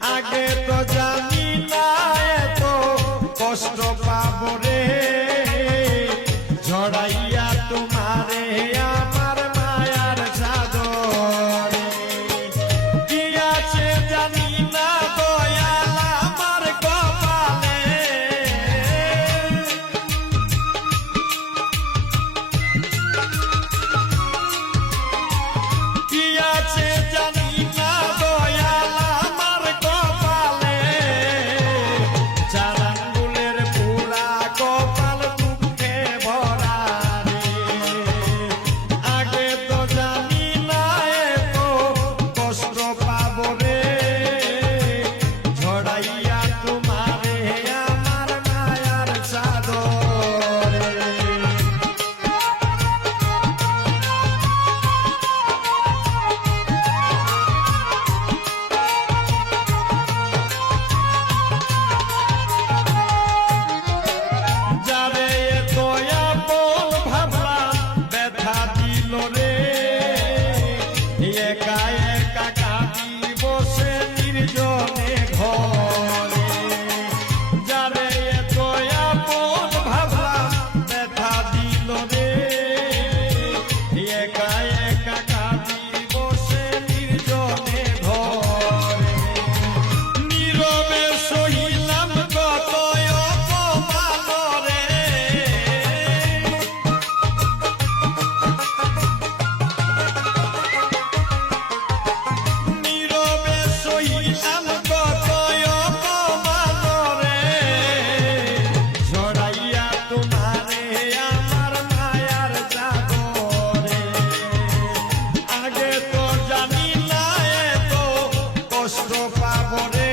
আগে তো জানি না এত কষ্ট পাবো রে, ঝড়াইয়া তোমারে আমার মায়ার চাদরে। কি আছে জানি না দয়াল আমার কপালে, কি আছে জানি না দয়াল আমার কপালে, চার আঙ্গুলের পুরা কপাল দুঃখে ভরা রে। আগে তো জানি না এত কষ্ট পাবো রে, ঝড়াইয়া তোমারে আমার মায়ার চাদরে। যারে দয়া বল ভাবলাম ব্যথা দিল রে, একা একা কাঁদি বসে নির্জনে ঘরে। যারে দয়া বল ভাবলাম ব্যথা দিল রে, একা একা কাঁদি বসে নির্জনে ঘরে। নীরবে সহিলাম কত অপমান রে, নীরবে সহিলাম কত অপমান রে, ঝড়াইয়া তোমারে আমার মায়ার চাদরে। আগে তো জানি না এত কষ্ট পাবো রে,